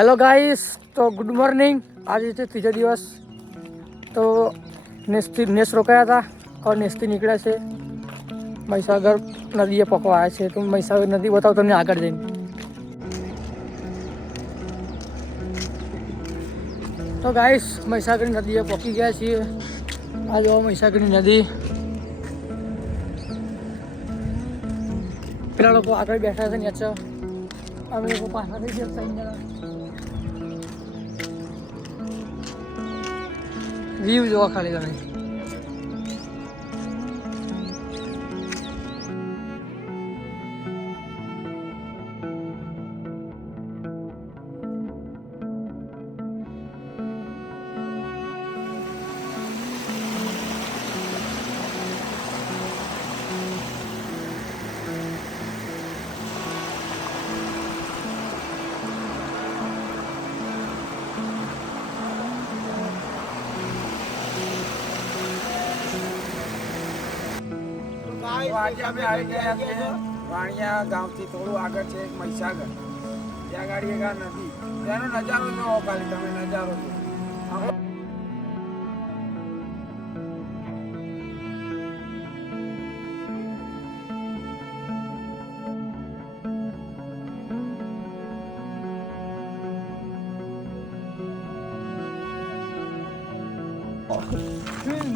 Hello guys, તો good morning. આજે છે ત્રીજો દિવસ. તો નેસ રોકાયા હતા और નેસથી નીકળ્યા છે મહીસાગર નદીએ પકવા આવ્યા છે. તો મહીસાગર નદી બતાવો તમને આગળ જઈને. તો ગાઈસ મહીસાગરની નદીએ પહોંચી ગયા છીએ. આ જો મહીસાગરની નદી. પેલા લોકો આગળ બેઠા છે નીચે, અમે લોકો પાછા થઈ ગયા 3 જણા. વ્યૂ જોવા ખાલી તમે. આજે અમે આવી ગયા છે વાણિયા ગામથી થોડું આગળ છે એક મહીસાગર. ત્યાં ગાડી એક આ નદી, ત્યાંનો નજારો જોવો ખાલી તમે, નજારો જુઓ.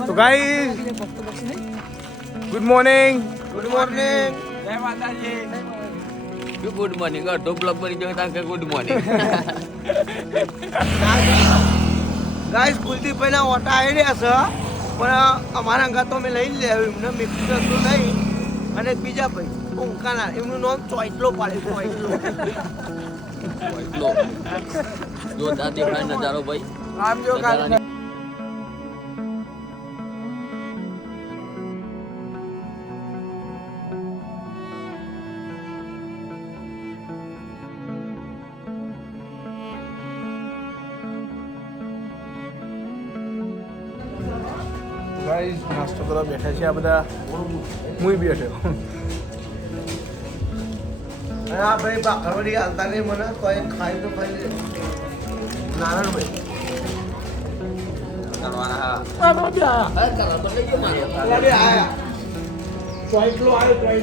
તો guys good morning. Good morning, જય માતાજી. Good morning. અડધો બ્લોગ બની ગયો કે ગુડ મોર્નિંગ. ગાઈસ કુલદીપભાઈના ઓટા આવી રહ્યા છે, પણ અમારા અંગા તો અમે લઈ લેવું એમને મિક્સ તો નહીં. અને બીજા ભાઈ ઊંકાના, એમનું નામ ચોઈટલો પાડે. ચોઈટલો જોરદાર દેખાય નજારો ભાઈ. આમ જો ખાલી ગાઈસ નાસ્તો કરવા બેઠા છે આ બધા. હું બેઠો અને આ ભાઈ બાકરવડી હાલતા નહીં મને તો એ ખાઈ તો ખાઈ લે. નારાયણભાઈ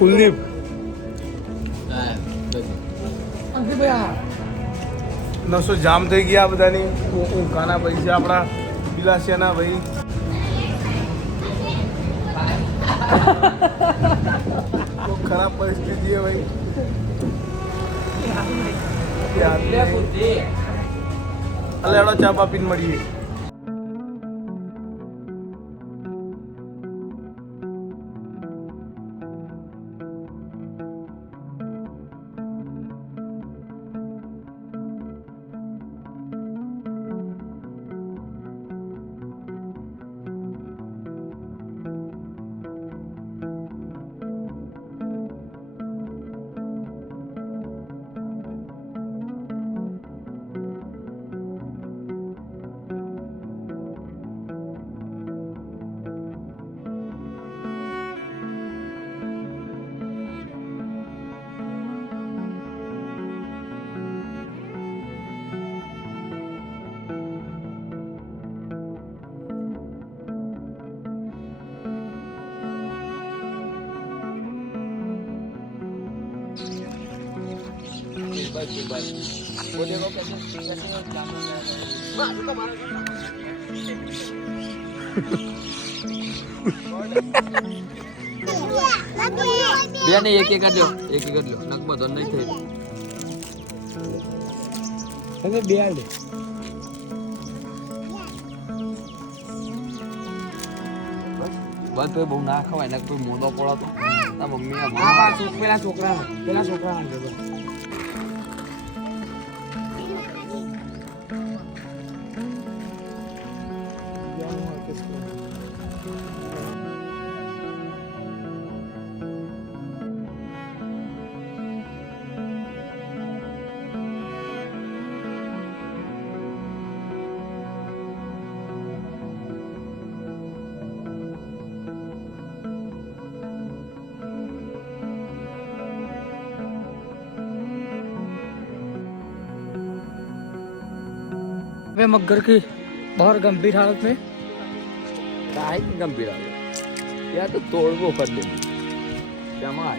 કુલદીપ નસો જામ થઈ ગયા બધાની. ઊંઘાના પૈસા આપણા બિલાસિયાના ભાઈ. બહુ ખરાબ પરિસ્થિતિ છે ભાઈ. અલે એડો ચા બા પીને મળીએ. બે ને એક એક જ લો, એક એક જ લો. નક બધો નહીં થઈ. હવે બે આલે બસ તો બહુ ના ખવાય ને કોઈ મોદો પડો તો તા મમ્મી પેલા છોકરા पे मगर की बहुत गंभीर हालत में। काय की गंभीर हालत ત્યાં તો તોડવો કરી દે તેમાં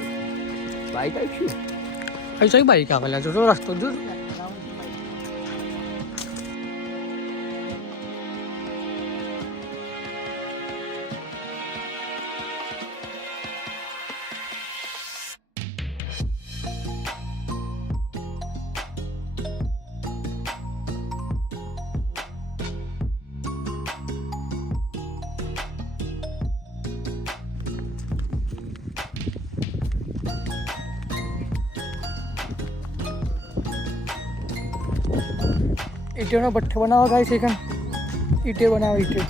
બાઈક આવીશું ऐसा ही बाइक आवेला जो रस्तो जो ईंटों भट्ठो बनावा गाइस एकन ईंटे बनावा ईंटे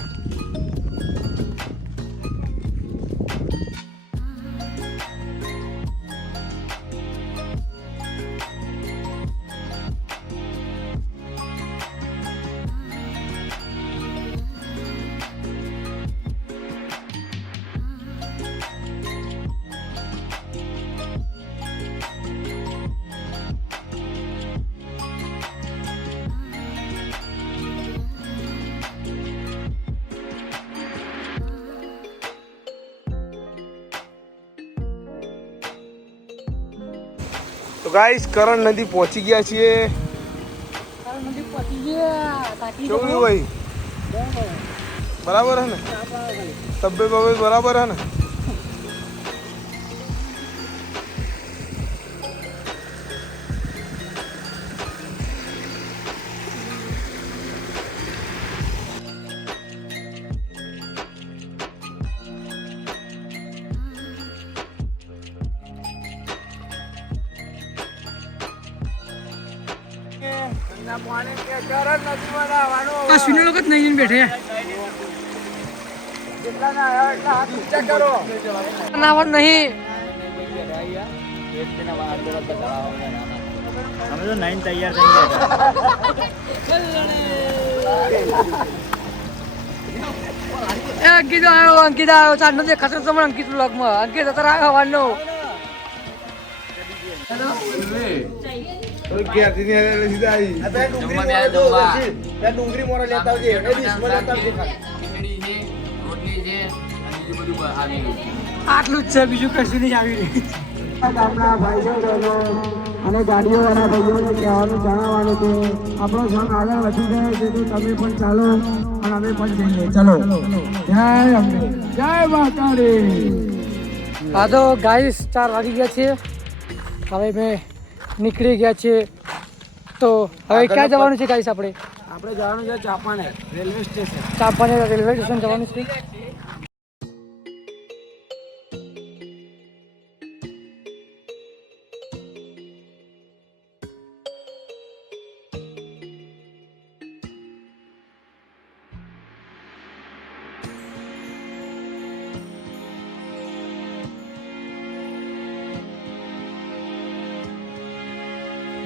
તો ગાઈસ કરણ નદી પહોંચી ગયા છીએ. કેવું રહ્યું ભાઈ? બરાબર હે ને? તબિયત બબિયત બરાબર હે ને? अश्विनी लोग नहीं बैठे हैं नावर नहीं हमें तो 9 तैयार अंकित आयो चांदो देखा तो समोर अंकित ब्लॉग में अंकित आता राग हवानो ડુંગળી મોરા લેતા આવજે લેતા આવજે આટલું જ છે બીજું કશું નહીં આવી રહ્યું આપણા ભાઈઓ બહેનો અને ગાડીઓવાળા ભાઈઓને કહેવાનું જણાવવાનું કે આપણો સંઘ આગળ વધી ગયો છે તો તમે પણ ચાલો અને અમે પણ જઈએ. ચલો જય અંબે જય માતાડી. હા તો ગાઈસ 4 વાગી ગયા છે હવે મેં નીકળી ગયા છે તો હવે ક્યાં જવાનું છે ગાઈસ આપણે જવાનું છે Champaner railway station. Champaner railway station જવાનું છે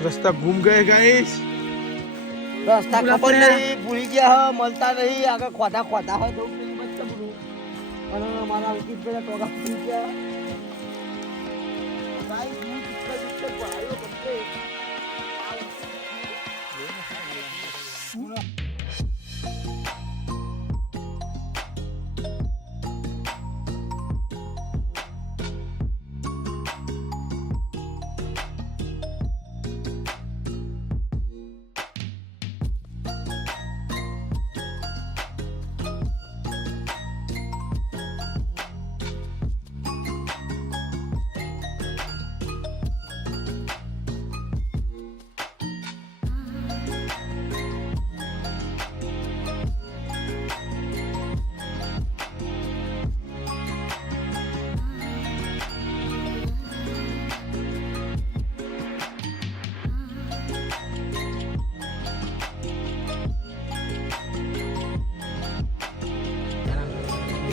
રસ્તા ઘૂમ ગયે ગાઈસ. રસ્તા ખબર નહીં ભૂલી ગયા મળતા નહીં આગળ ખોદા હોય તો પેલી મસ્ત બધું અને મારા અંકિત પેલા ટોગા ભૂલી ગયા ગાઈસ હું ચિત્ર ભાઈઓ બધે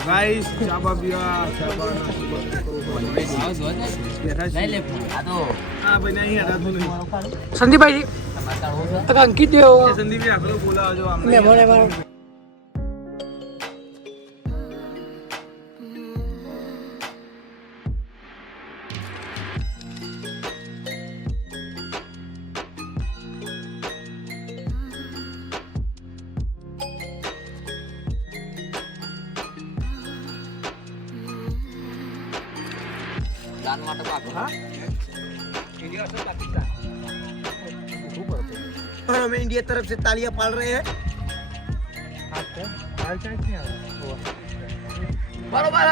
ગાઈસ ચાબા પીવા ચાબા હા ભાઈ નહીં હટાતું નહીં. સંદીપ ભાઈ અંકિત સંદીપ આગળ બોલાવજો આમને. મહેમાન દાન માટે પાકો હા इंडिया से पाकिस्तान और हमें इंडिया तरफ से तालियां पाल रहे हैं बरोबर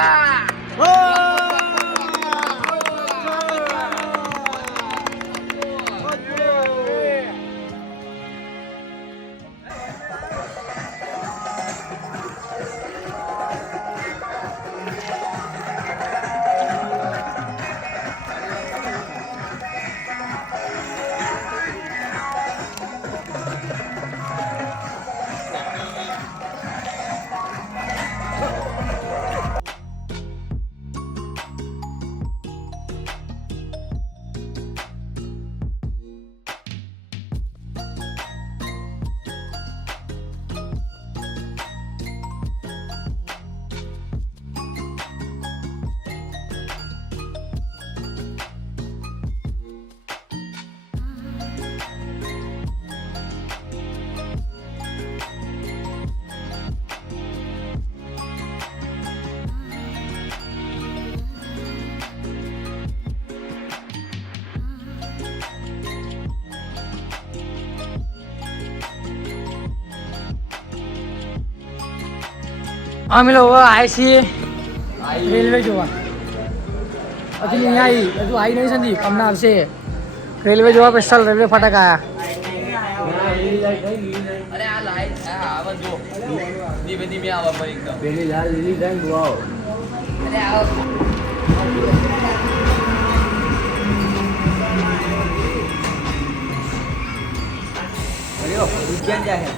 અમે લોકો આવે છીએ રેલવે જોવા. હજુ નહીં આવી, હજુ આવી નહીં સંદીપ, હમણાં આવશે. રેલવે જોવા સ્પેશિયલ રેલવે ફાટક આવ્યા. अरे आ लाइट आवाज दो धीमे धीमे आवा पर एकदम पहली लाल लीली रंग वाओ अरे आओ अरे विज्ञान क्या है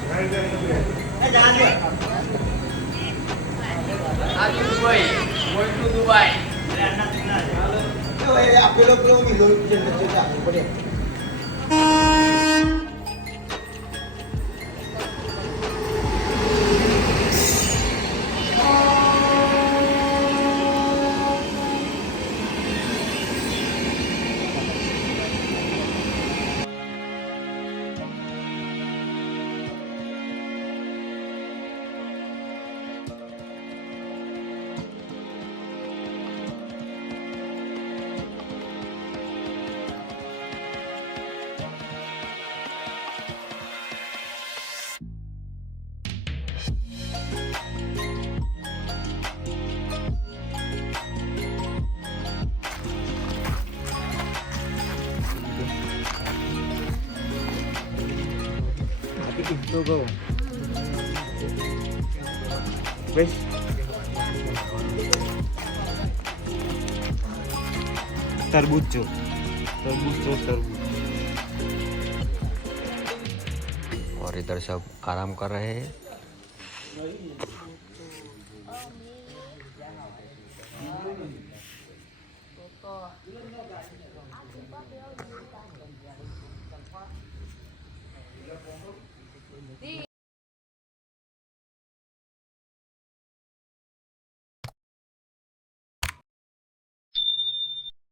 आ दुबई गोइंग टू दुबई आप लोग मिलो पड़े तो गो बस तरबूज जो तरबूज और इधर सब आराम कर रहे हैं Di